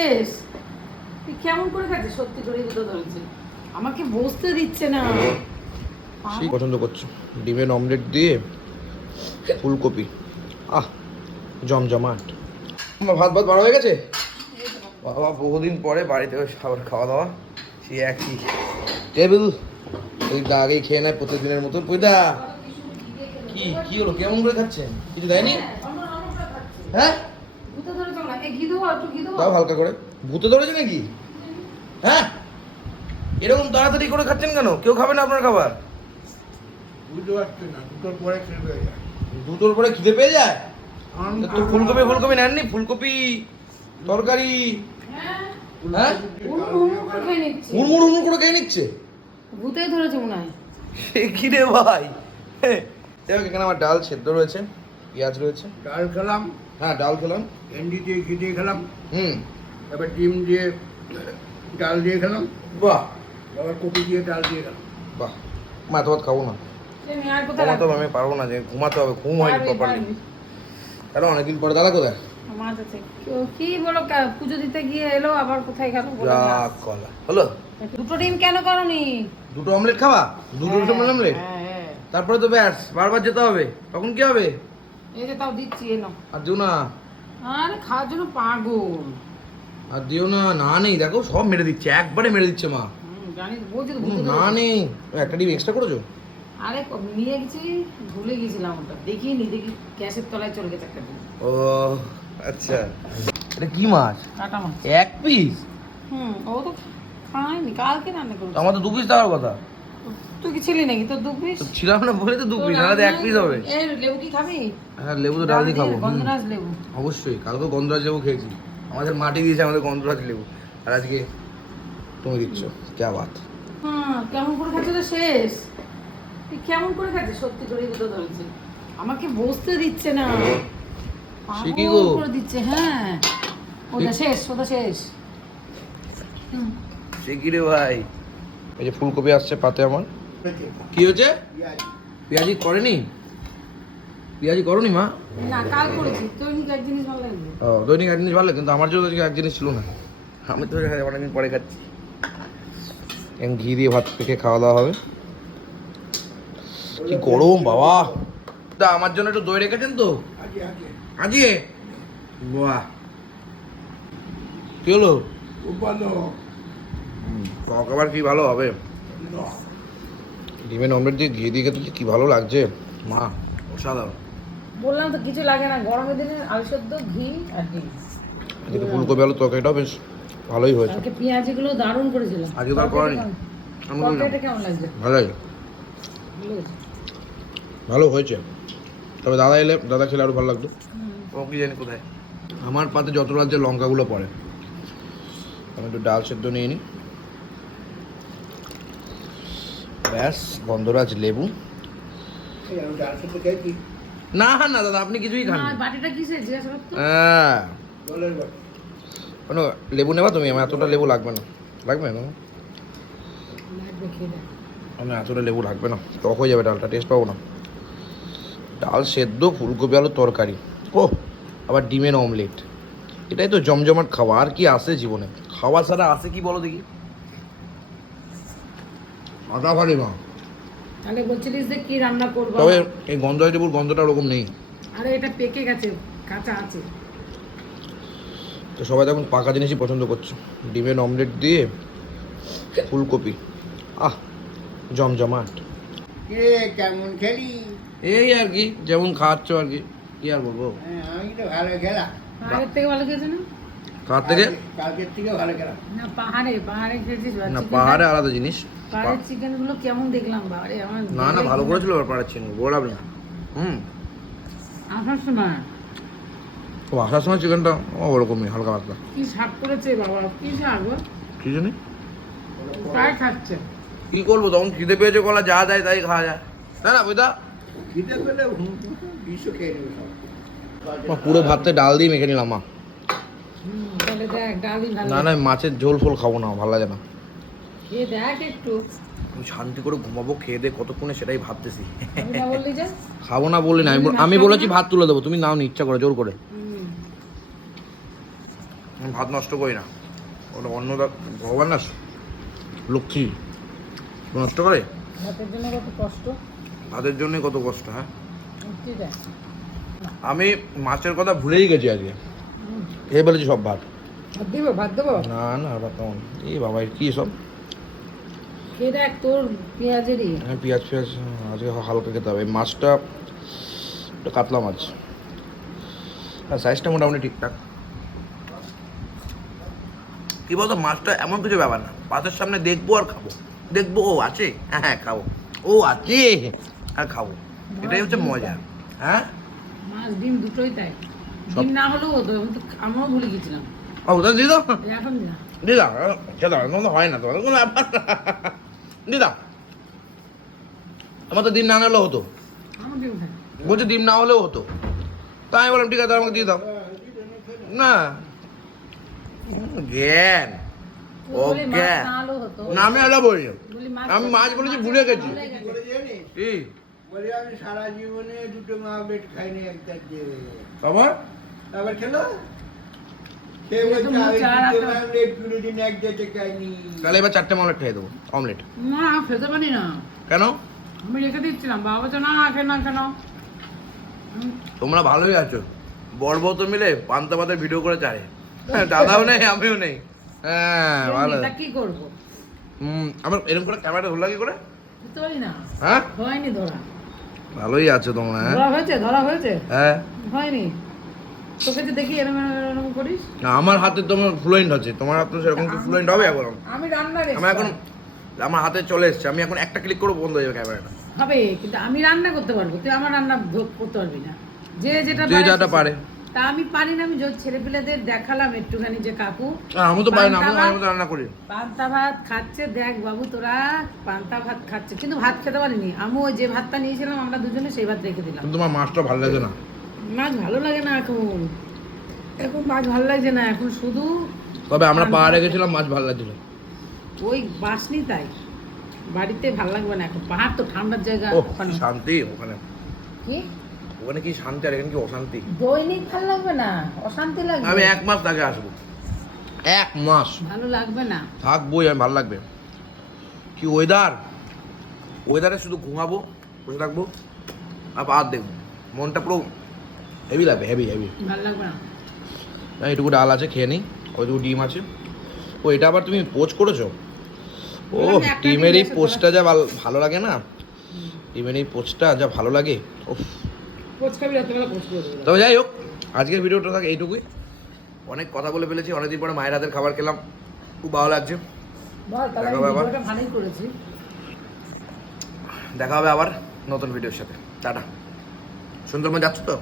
শেষ তুই কেমন করে খাচ্ছে সত্যি করে দুটো ধরেছে। আমাকে বসতে দিচ্ছে না। সেই পছন্দ করছ? ডিমের অমলেট দিয়ে ফুলকপি। আহ জমজমাট। আমার ভাত ভাত বার হয়ে গেছে? বাবা বহুদিন পরে বাড়িতে ওই খাবার খাওয়া দাওয়া সে একই। টেবিল। ওই দা আগেই খেয়ে নেয় প্রতিদিনের মতন। পুইদা কি কি হলো? কেমন করে খাচ্ছেন? কিছু দেয়নি? হ্যাঁ? তাও হালকা করে। ভূতে ধরেছে নাকি? হ্যাঁ? এরকম তাড়াতাড়ি করে খাচ্ছেন কেন? কেউ খাবে না আপনার খাবার? বুঝতে পারছি না দুটোর পরে খিদে পেয়ে যায়? তো ফুলকপি ফুলকপি নেননি? ফুলকপি তরকারি। হ্যাঁ? হ্যাঁ? হুড়মুড় হুড়মুড় করে খেয়ে নিচ্ছে। ভূতেই ধরেছে মনে হয়। সে কি রে ভাই দেখো এখানে আমার ডাল সেদ্ধ রয়েছে পেঁয়াজ রয়েছে। ডাল খেলাম। হ্যাঁ ডাল খেলাম। ভেন্ডি দিয়ে ঘি দিয়ে খেলাম। হুম। তারপর ডিম দিয়ে ডাল দিয়ে খেলাম। বাহ। আবার কপি দিয়ে ডাল দিয়ে খেলাম। বাহ। মা এত ভাত খাব না। ঘুমাতে হবে আমি পারব না যে ঘুমাতে হবে ঘুম হয়নি প্রপারলি। তাহলে অনেকদিন পরে দাদা কোথায়? মাছ কি বলো পুজো দিতে গিয়ে এলো আবার কোথায় গেল বলে কলা। হলো? দুটো ডিম কেন করনি? দুটো অমলেট খাবা? দুটো অমলেট হ্যাঁ হ্যাঁ। তারপরে তো ব্যাস বারবার যেতে হবে। তখন কি হবে? এই যে তাও দিচ্ছি এনো আর দিও না। আরে খাওয়ার জন্য পাগল। আর দিও না না নেই দেখো সব মেরে দিচ্ছে একবারে মেরে দিচ্ছে মা। জানি বলছি তো কোনো না নেই। একটা ডিম এক্সট্রা করেছ? আরে নিয়ে গেছি ভুলে গেছিলাম ওটা। দেখিনি দেখি গ্যাসের তলায় চলে গেছে একটা ডিম। ও আচ্ছা। এটা কি মাছ? কাটা মাছ। এক পিস হুম ও তো খায়নি কালকে রান্না করেছি। আমার তো দু পিস দেওয়ার কথা। তুই কি ছিলি নাকি? তোর দু পিস ছিলাম না বলে তো দু পিস নাহলে এক পিস হবে। এই লেবু কি খাবি? হ্যাঁ লেবু তো ডাল দিয়ে খাব। গন্ধরাজ লেবু। অবশ্যই কালকে গন্ধরাজ লেবু খেয়েছি। আমাদের মাটি দিয়েছে আমাদের গন্ধরাজ লেবু। আর আজকে তুমি দিচ্ছ কে বাত হ্যাঁ কেমন করে খাচ্ছে তো শেষ। তুই কেমন করে খাচ্ছে সত্যি করে দুটো ধরেছে। আমাকে বসতে দিচ্ছে না। পাগল গো? করে দিচ্ছে হ্যাঁ। ওটা শেষ ওটা শেষ। কি রে ভাই? এই যে ফুলকপি আসছে পাতে আমার। কি হয়েছে? পেঁয়াজি করেনি? পেঁয়াজি করনি মা? না কাল করেছি। দৈনিক এক জিনিস ভালো ও দৈনিক এক জিনিস ভালো লাগে, কিন্তু আমার জন্য এক জিনিস ছিল না। আমি তো অনেকদিন পরে খাচ্ছি। এখন ঘি দিয়ে ভাত পেখে খাওয়া দাওয়া হবে। কি গরম বাবা। তা আমার জন্য একটু দই রেখেছেন তো? আজকে বাহ। কি হলো? খুব ভালো। আবার কি ভালো হবে? না, ডিমের অমলেট দিয়ে ঘি দিয়ে খেতে কি ভালো লাগছে? মা অসাধারণ। বললাম তো কিছু লাগে না গরমের দিনে আলু সেদ্ধ ঘি আর ডিম। এদিকে ফুলকপি আলু তরকারিটাও বেশ ভালোই হয়েছে। কালকে পেঁয়াজিগুলো দারুণ করেছিলাম। আজকে তো আর করেনি। তরকারিটা কেমন লাগছে? ভালোই। ভালো হয়েছে। তবে দাদা এলে দাদা খেলে আরও ভালো লাগতো। ও কি জানি কোথায়? আমার পাতে যত রাজ্যে লঙ্কাগুলো পড়ে আমি একটু ডাল সেদ্ধ নিয়ে নিই ব্যাস গন্ধরাজ লেবু। এই আমি ডাল সেদ্ধ না না দাদা আপনি কিছুই খান হ্যাঁ। লেবু নেবা তুমি? আমার এতটা লেবু লাগবে না। লাগবে না। আমার এতটা লেবু লাগবে না। টক হয়ে যাবে ডালটা টেস্ট পাবো না। ডাল সেদ্ধ ফুলকপি আলুর তরকারি। ও আবার ডিমের অমলেট এটাই তো জমজমাট খাওয়া। আর কি আসে জীবনে? খাওয়া ছাড়া আসে কি বলো দেখি? আটা ভারী মা তাহলে বলছিলিস যে কি রান্না করব? তবে এই গন্ধরাজ লেবুর গন্ধটা ওরকম নেই। আরে এটা পেকে গেছে কাঁচা আছে। তো সবাই তখন পাকা জিনিসই পছন্দ করছে। ডিমের অমলেট দিয়ে ফুলকপি। আহ জমজমাট। কে কেমন খেলি? এই আর কি যেমন খাচ্ছ আর কি কি আর বলব? হ্যাঁ, আমি তো ভালো খেলাম। আগের থেকে ভালো খেয়েছে না? কার থেকে? কালকের থেকে ভালো খেলাম না পাহাড়ে পাহাড়ে খেয়েছিস না পাহাড়ে আলাদা জিনিস। পাহাড়ের চিকেনগুলো কেমন দেখলাম বাবারে আমার না না ভালো করেছিল পাড়ার চিনি গোলাপ না হুম। আসার সময়? তো আসার সময় চিকেনটা ওরকমই হালকা পাতলা। কি শাক করেছে বাবা? কি শাক কি জানি? তাই খাচ্ছে। কি করব তখন খিদে পেয়েছে কলা যা দেয় তাই খাওয়া যায়। তাই না বুঝা খিদে পেলে পুরো ভাতটা ডাল দিয়ে মেখে নিলাম মা। দেখ ভালো না না মাছের ঝোল ফোল খাব না ভালো লাগে না। খেয়ে দেখ একটু। আমি শান্তি করে ঘুমাবো খেয়ে দে কতক্ষণে সেটাই ভাবতেছি। খাব না বললি না আমি বলেছি ভাত তুলে দেবো তুমি নাও নি ইচ্ছা করে জোর করে। আমি ভাত নষ্ট করি না। ওটা অন্নদা ভগবান না লক্ষ্মী। নষ্ট করে? ভাতের জন্য কত কষ্ট? ভাতের জন্যই কত কষ্ট হ্যাঁ? আমি মাছের কথা ভুলেই গেছি আজকে। খেয়ে ফেলেছি সব ভাত। ভাত দেবো ভাত দেবো? না না ভাত কেমন এই বাবা কি সব? খেয়ে দেখ তোর পেঁয়াজেরই। হ্যাঁ পেঁয়াজ পেঁয়াজ আজকে হালকা খেতে হবে। মাছটা একটা কাতলা মাছ। আর সাইজটা মোটামুটি ঠিকঠাক। কি বলতো মাছটা এমন কিছু ব্যাপার না। পাতের সামনে দেখব আর খাব। দেখব ও আছে? হ্যাঁ হ্যাঁ খাব। ও আছে। আর খাব। এটাই হচ্ছে মজা। হ্যাঁ? মাছ ডিম দুটোই তাই। ডিম না হলেও হতো আমি তো আমরাও ভুলে গেছিলাম। ও ওটা দিয়ে দাও এখন না দিদা খেতে হবে কোনো হয় না তো কোনো ব্যাপার না। দিদা আমার তো দিন না হলেও হতো আমার ডিম খাই বলছে ডিম না হলেও হতো তাই আমি বললাম ঠিক আছে আমাকে দিয়ে দাও না জ্ঞান মাছ অজ্ঞান না হতো না আমি আলাদা বলি আমি মাছ বলেছি ভুলে গেছি কি সারা জীবনে দুটো মা বেট খাইনি একটা আবার আবার খেলো তাহলে এবার চারটে অমলেট খেয়ে দেবো অমলেট না খেতে পারি না। কেন? আমি রেখে দিচ্ছিলাম বাবা বলছে না খেয়ে না কেন তোমরা ভালোই আছো। বড় বউ তো মিলে পান্তা পাতের ভিডিও করে চায়। হ্যাঁ, দাদাও নেই আমিও নেই। হ্যাঁ ভালো। তা কি করব? হুম আমার এরকম করে ক্যামেরাটা ধরলা কি করে? না। হ্যাঁ? হয়নি ধরা। ভালোই আছো তোমরা হ্যাঁ? ধরা হয়েছে ধরা হয়েছে? হ্যাঁ। হয়নি। তোকে দেখি করিস? আমার হাতে তোমার ফ্লুয়েন্ট আছে তোমার হাতে সেরকম কি ফ্লুয়েন্ট হবে এখন? আমি রান্নার আমার এখন আমার হাতে চলে এসছে আমি এখন একটা ক্লিক করে বন্ধ হয়ে যাবে ক্যামেরাটা হবে কিন্তু আমি রান্না করতে পারব তুই আমার রান্না করতে পারবি না। যে যেটা যে যাটা পারে। তা আমি পারি না আমি দেখালাম একটুখানি যে কাকু। আমি তো পারি না আমি রান্না করি। পান্তা ভাত খাচ্ছে দেখ বাবু তোরা পান্তা ভাত খাচ্ছে কিন্তু ভাত খেতে পারিনি। আমি ওই যে ভাতটা নিয়েছিলাম আমরা দুজনে সেই ভাত রেখে দিলাম। কিন্তু তোমার মাছটা ভালো লাগে না। মাছ ভালো লাগে না এখন। এখন মাছ ভালো লাগছে না এখন শুধু তবে আমরা পাহাড়ে গেছিলাম মাছ ভালো লাগছিল। ওই বাসনি তাই। বাড়িতে ভালো লাগবে না এখন পাহাড় তো ঠান্ডার জায়গা ওখানে। শান্তি ওখানে। কি? ওখানে কি শান্তি আর এখানে কি অশান্তি? দৈনিক ভালো লাগবে না? অশান্তি লাগবে? আমি এক মাস আগে আসব। এক মাস। ভালো লাগবে না? থাকবোই আমি ভালো লাগবে। কি ওয়েদার ওয়েদারে শুধু ঘুমাবো বসে থাকব আর আর দেখব। মনটা পুরো হেভি লাগবে হেভি হেভি ভালো লাগবে না? এইটুকু ডাল আছে খেয়ে নিই। ওইটুকু ডিম আছে। ও এটা আবার তুমি পোচ করেছ? ও ডিমের এই পোচটা যা ভালো লাগে না? ডিমের এই পোচটা যা ভালো লাগে ও তবে যাই হোক আজকের ভিডিওটা থাকে এইটুকুই। অনেক কথা বলে ফেলেছি অনেকদিন পরে মায়ের হাতের খাবার খেলাম। খুব ভালো লাগছে। দেখা হবে আবার। দেখা হবে আবার নতুন ভিডিওর সাথে। টাটা। সুন্দরবন যাচ্ছ তো?